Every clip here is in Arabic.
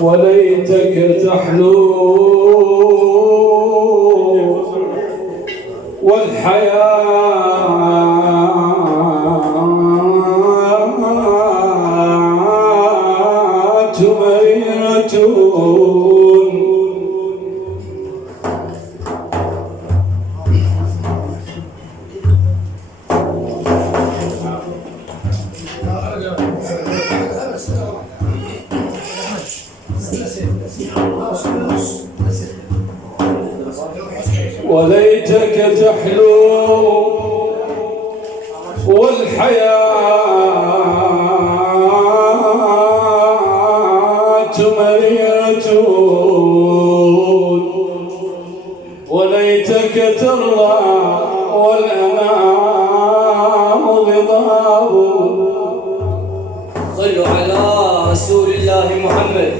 وليتك تحلو والحياة مريرة وليتك تحلو والحياة مريرة وليتك ترضى والأنام غضاب. صلوا على رسول الله محمد.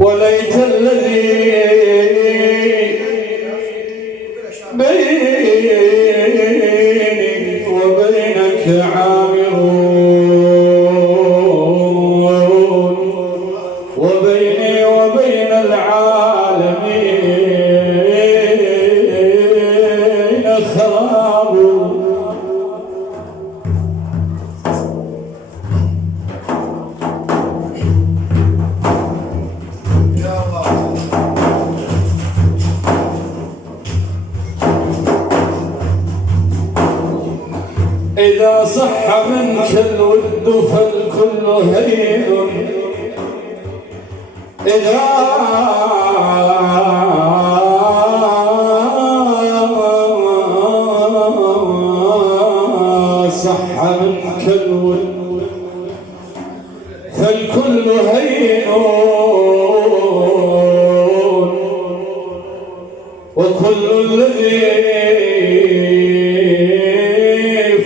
وليت الذي بيني وبينك عامرون وبيني وبين العالمين خراب. إذا صح منك الود فالكل هين إذا صح منك الود فالكل هين وكل الذي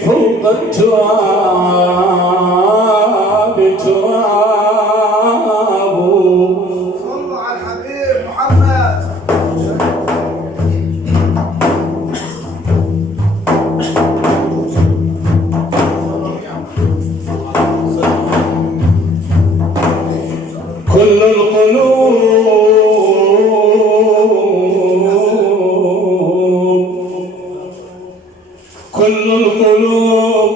فوق التراب تراب. صلوا على الحبيب محمد. كل القلوب كل القلوب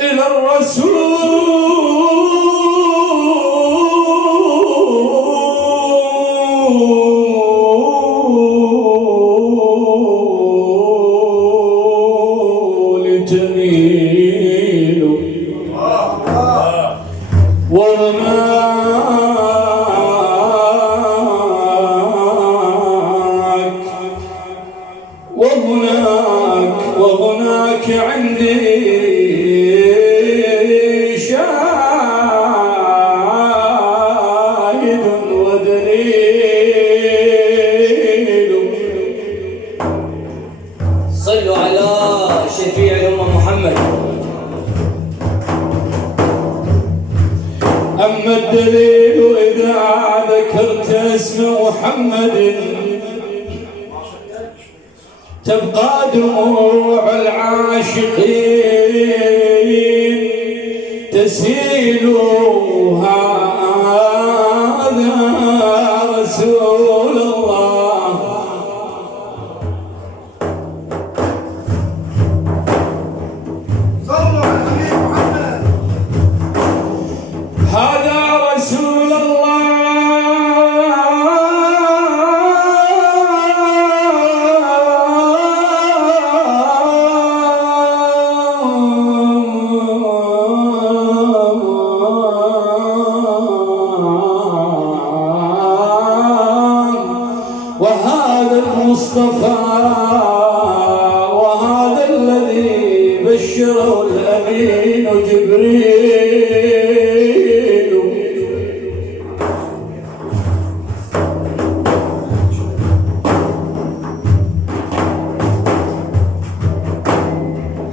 إلى الرسول تميل وهناك عندي شاهد ودليل. صلوا على شفيع الأمة محمد. أما الدليل إذا ذكرت اسم محمد تبقى دموع العاشقين تسيل. هذا رسول الله صلوا على الحبيب محمد. هذا رسول الله وهذا المصطفى وهذا الذي بشره الأمين جبريل.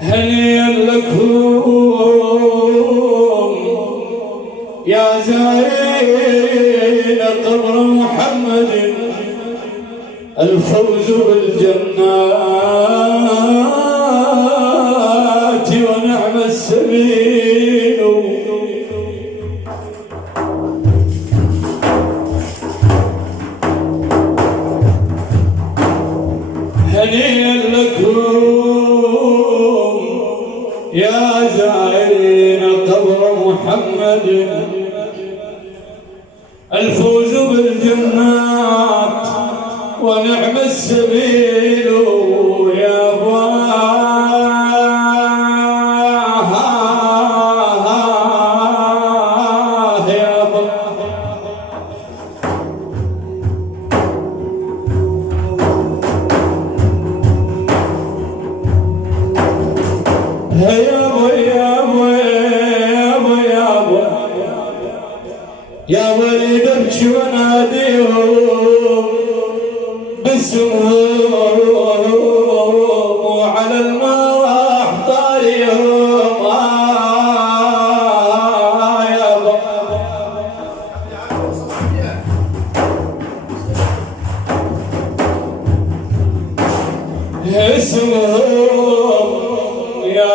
هنيئا لكم يا زائرين قبر محمد الفلوجه الفوز بالجنات ونعم السبيل. هنيئا لكم يا زائرين قبر محمد، الفوز بالجنات ونعم السبيل يا الله يا يا وليد ابكي وناديهم باسمهم وعلى المراح طاريهم يا اسمهم يا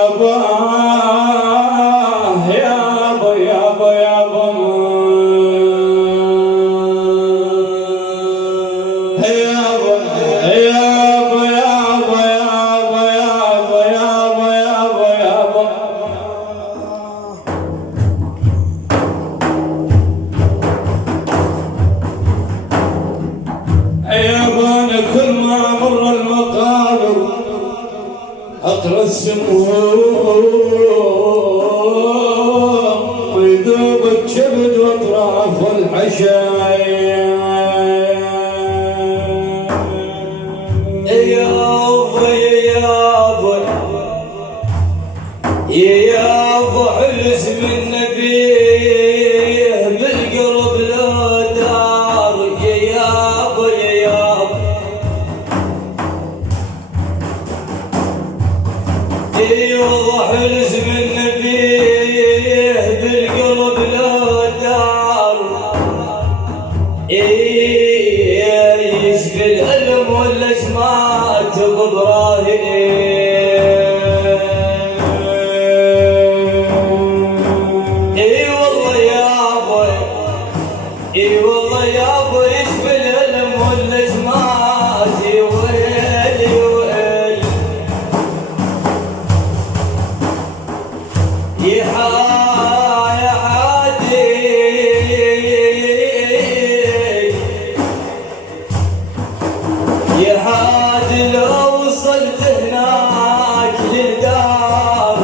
كل ما مر المقابر اقرا اسمهم ويذوب الكبد واطراف الحشايا. يا ابو حلس من نبيه بالقرب لا دار. يا ابو والله حلس من نبيه بالقلب لا دار. يشفي الألم والأجمات بإبراهيم. والله يا ابو يشفي الألم والأجمات. ويلي ويلي يا حادي يا حادي لو وصلت هناك للدار.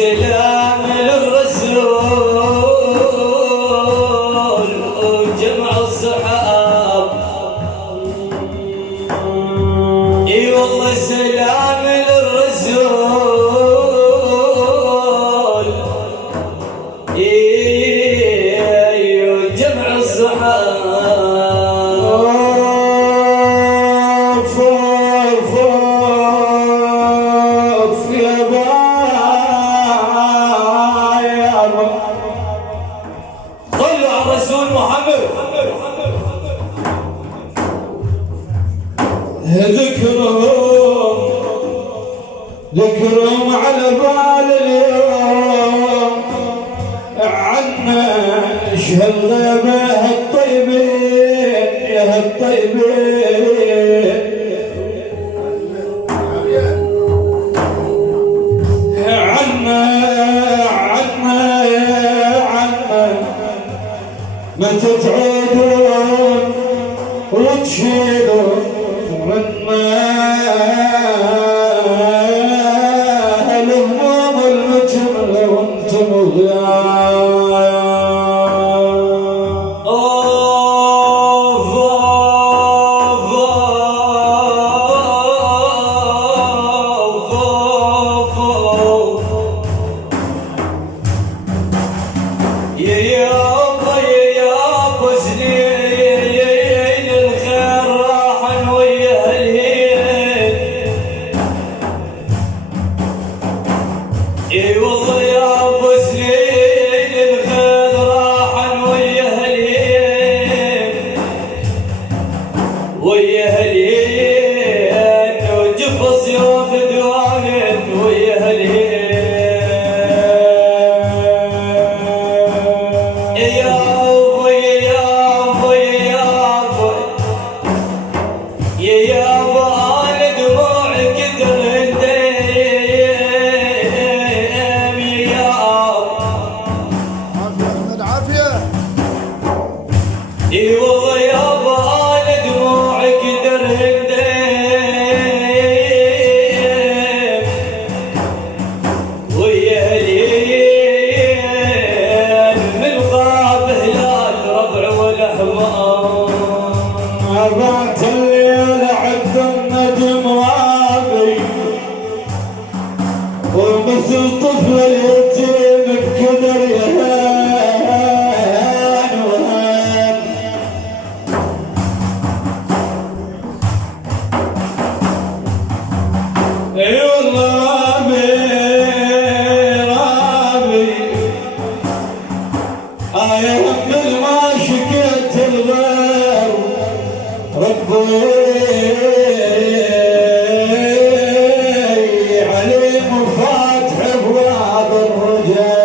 سلام للرسول وجمع الصحاب. والله سلام للرسول وجمع الصحاب. صلوا على الرسول محمد. ذكرهم على بال اليوم عنا اشهد غيبه الطيبين يا الطيبين. عنا متى تعودون وتشيلون عنا الهموم المجمله وانتم يا ابو سنين الخير راح ويا ويا هلين وجف صيوف دوان ويا هلين يا ابوي يا ابوي يا ابوي يا ابو انا دموعك ترندم يا عافية العافية. اي والله يا ابو انا دموعك ترندم ويا هلين من غاب هلال ربع والاحمر أبات الليل عد النجم رابي ومثل طفل اليتيم بكدر يهان وهان اي والله رابي رابي هم ما شكيت الغير ربي عليم وفاتح ابواب الرجال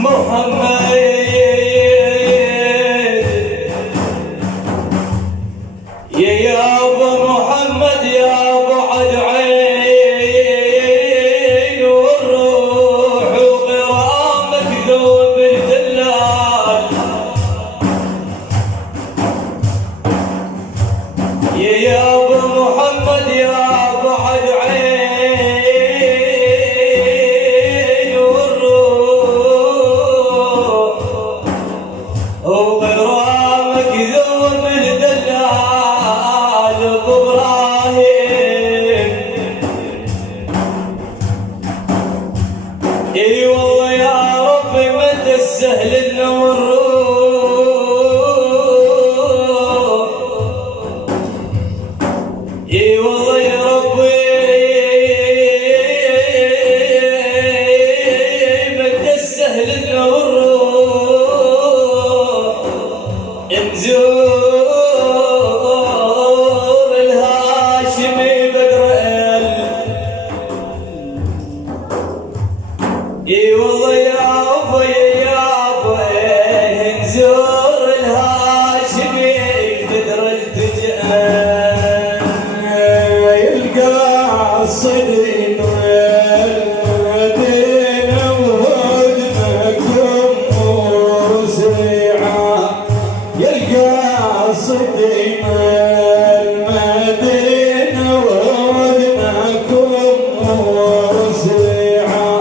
محمد يا ابو محمد يا ابو عدعين والروح وغرامك ذوب الدلال يا ابو محمد يا ابو عدعين والروح وغرامك ذوب الدلال ابو ابراهيم اي والله يا ربي متى السهل انه الروح اي والله يا ربي متى السهل انه الروح نزور الهاشمي بدر اي والله يا ابوي يا ابوي نزور الهاشمي بدر التجان يلقى الصدين والمدينة وهدنكم وسريعة يلقى الصدين المدينة وهدنكم وسريعة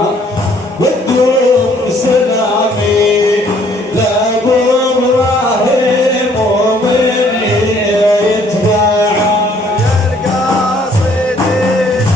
والدوم سلامي لابو ابراهيم ومن يتبعه يلقى صيدين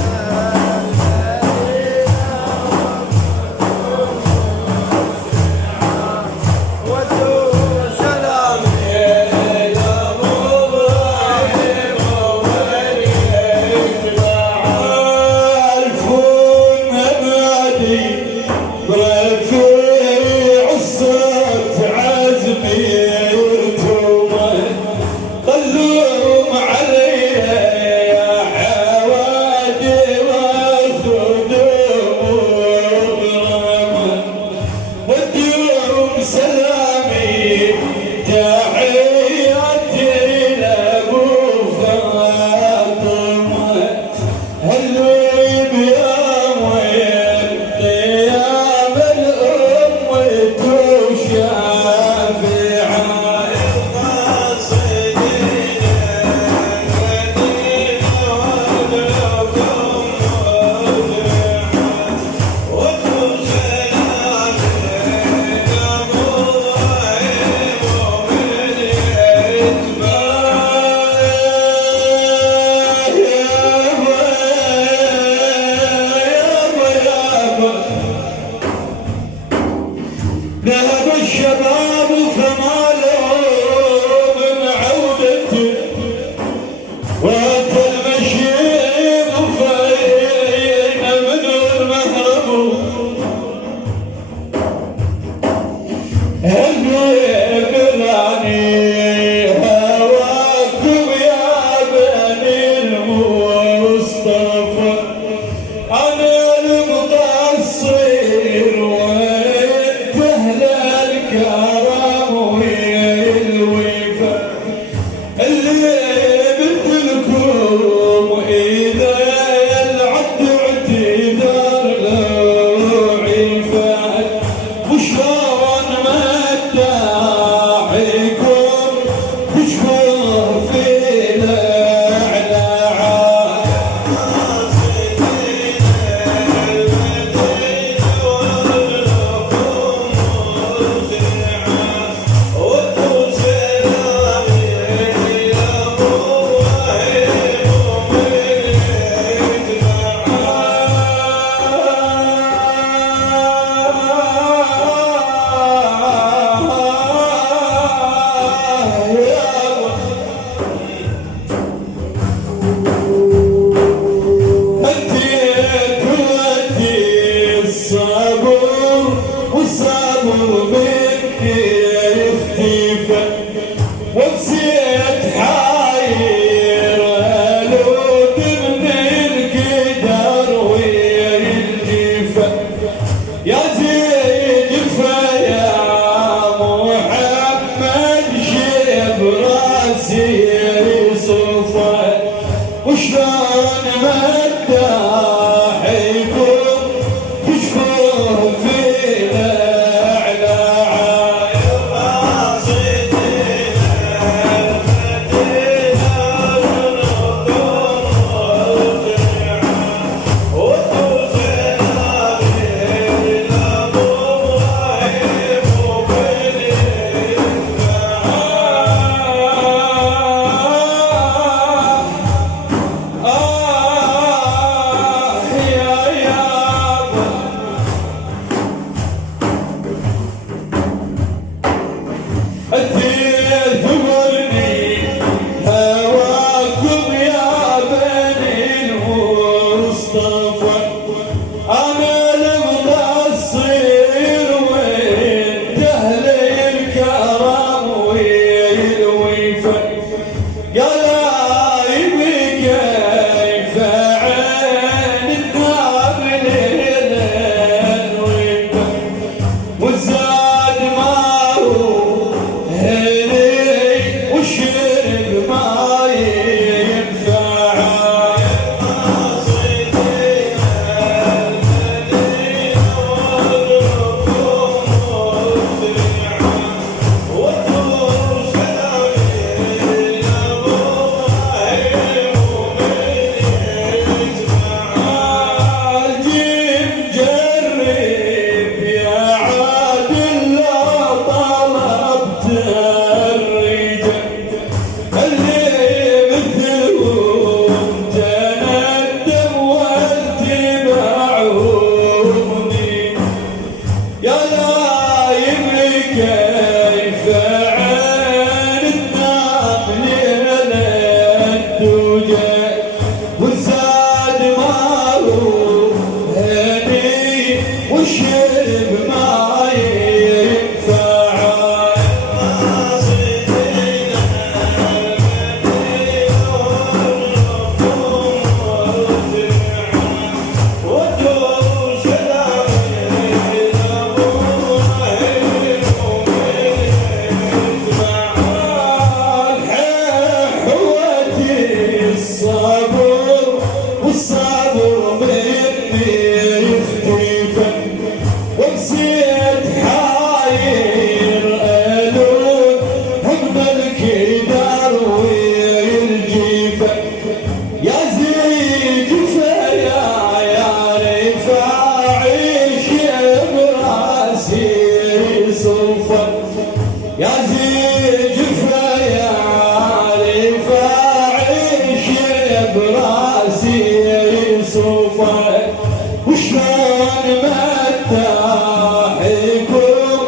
وشلون مداح يكون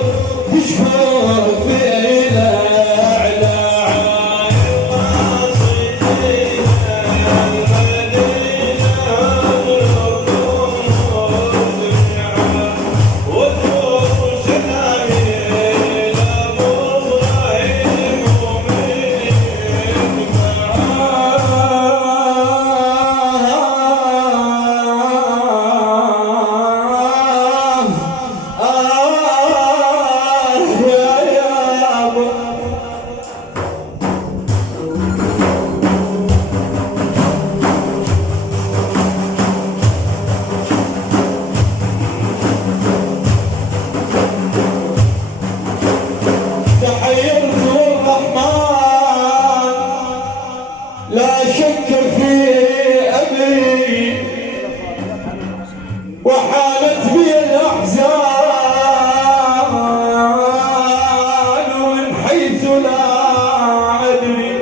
تشوف في الأعلى لا شك في أمري وحالت بي الأحزان من حيث لا أدري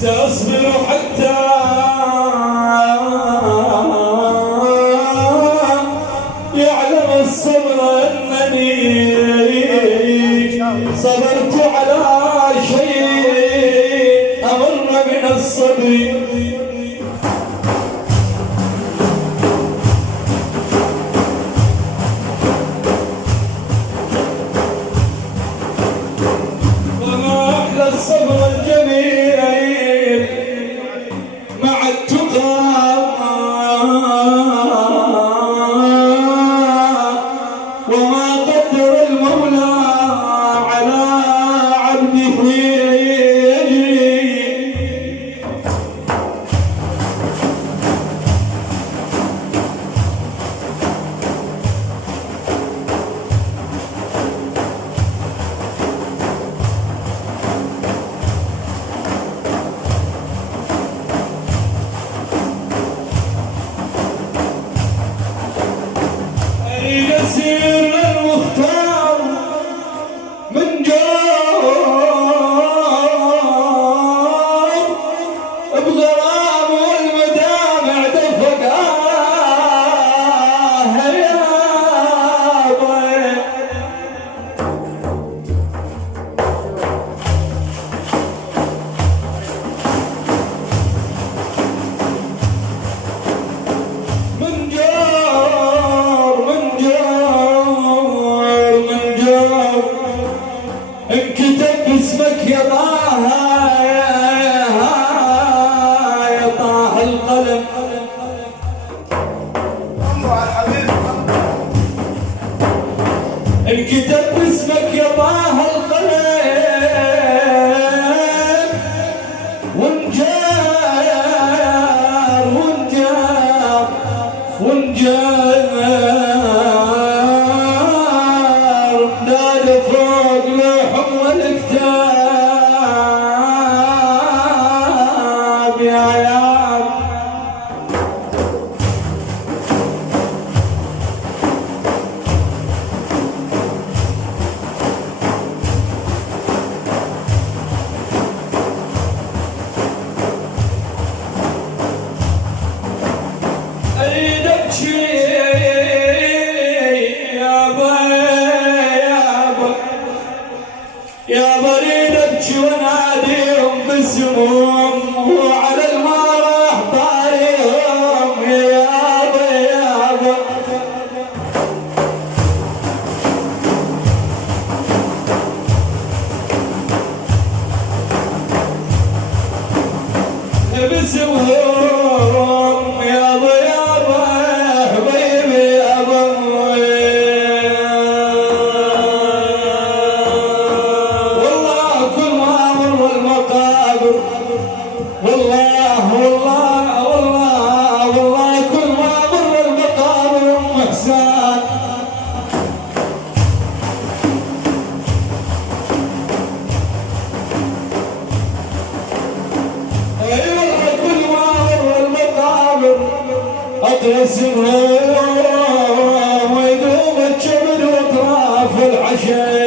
سأصبر حتى يعلم الصبر أنني صبرت على شيء أمر من الصبر وما أحلى الصبر الجميل مع التقى وما قدر المولى على عبده يجري يسير المختار من جار بغرام والمدامع دفقاه يا ضيف من جار انكتب اسمك يا طه يا طه القلم الله على الحبيب محمد. انكتب اسمك يا طه القلم ونجار نادى فوق لحم والكتاب يا عيال أريدك شي يا بريدك وناديهم باسمهم وعلى المرح طاريهم يابا باسمهم يابا حبيبي يابا والله كل ما مر المقابر ام احسان اي والله كل ما مر المقابر اطلس الروم ويدوم الجبل في العشاء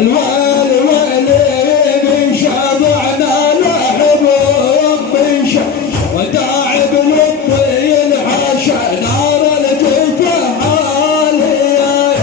الوالي والي بشبعنا لحب ربي وداعي بلطي العشا نار الجيفة حاليا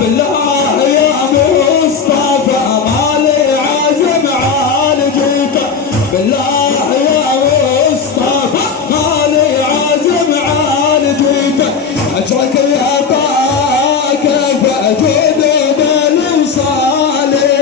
بالله يا مصطفى مالي عازم على الجيفة بالله يا مصطفى مالي عازم على الجيفة أجرك يا باك فأجود بالوصالي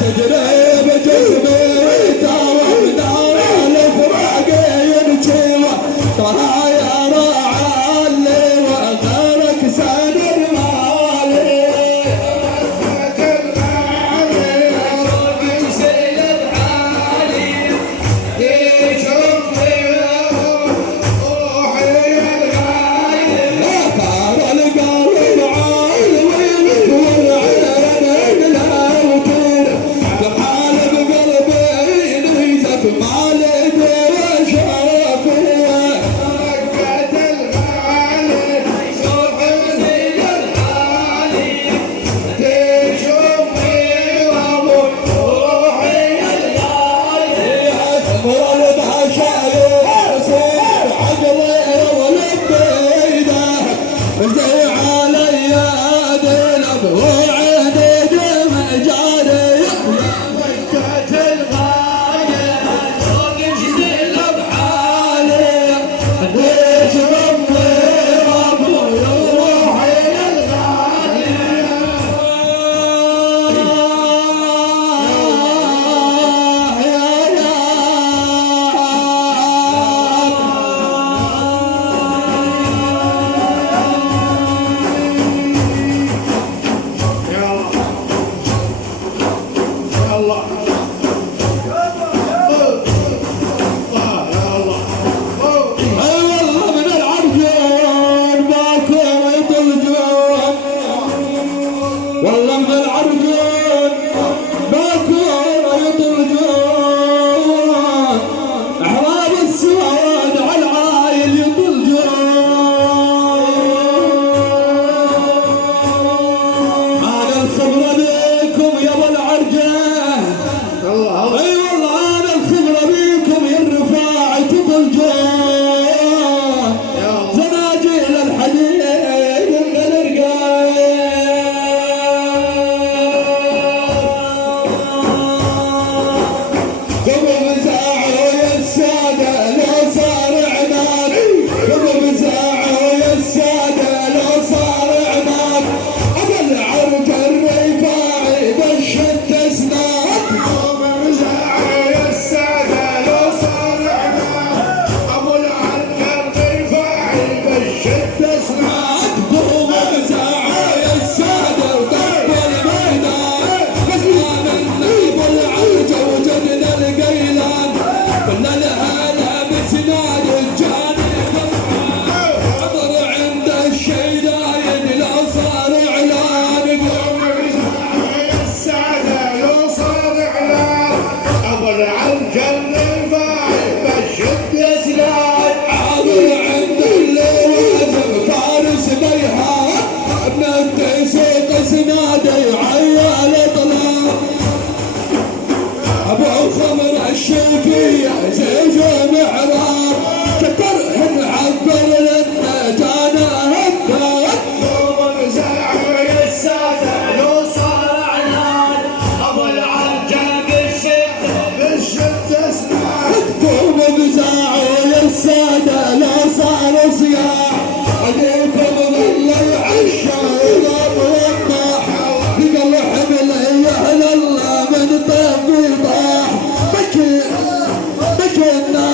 تجري بجسمي توم نار الفراق ينجيوه طه يا راعى اللي وغيرك سن المالي ثار القلب عالوين والعين لوتين جمال بقلبي نيزك مالد وشرفيه ولد عشاقي يصير عقلي ولبيده زي علي دلب وعيني دم جاري بحالي ليش ربي ربي روحي اي والله من العرجون باكو يطلجون والله من العرجون باكو يطلجون احراب السواد على العايل يطلجون انا الخبره بيكم يا ابو العرجه اي والله انا الخبره بيكم يا الرفاع تطلجون زناجيل الحديد من الرقاق قبل ساعه يا الساده لو صار عناد قبل ساعه يا الساده لو صار عناد ابو العرج الرفاعي بشد اسناد قوم بساعه يا الساده وطب الميدان قسنا منا ابو العرج وجدنا القيلان قلنا لهذا بسناد الجانب حضر عند الشيداين لو صار اعلان حاضر عند اللي وازم فارس بيها ابن التيسيق سنادي عيال اطلاق ابو خمر الشيفيه زيج محراب كترهن عبر لنا جانا هباب قوم بزاعه يا الساده لا صار صياح عليكم ظل العشا وضرب وضاح بقل حمل يا اهل الله من طيب طاح بكي الناس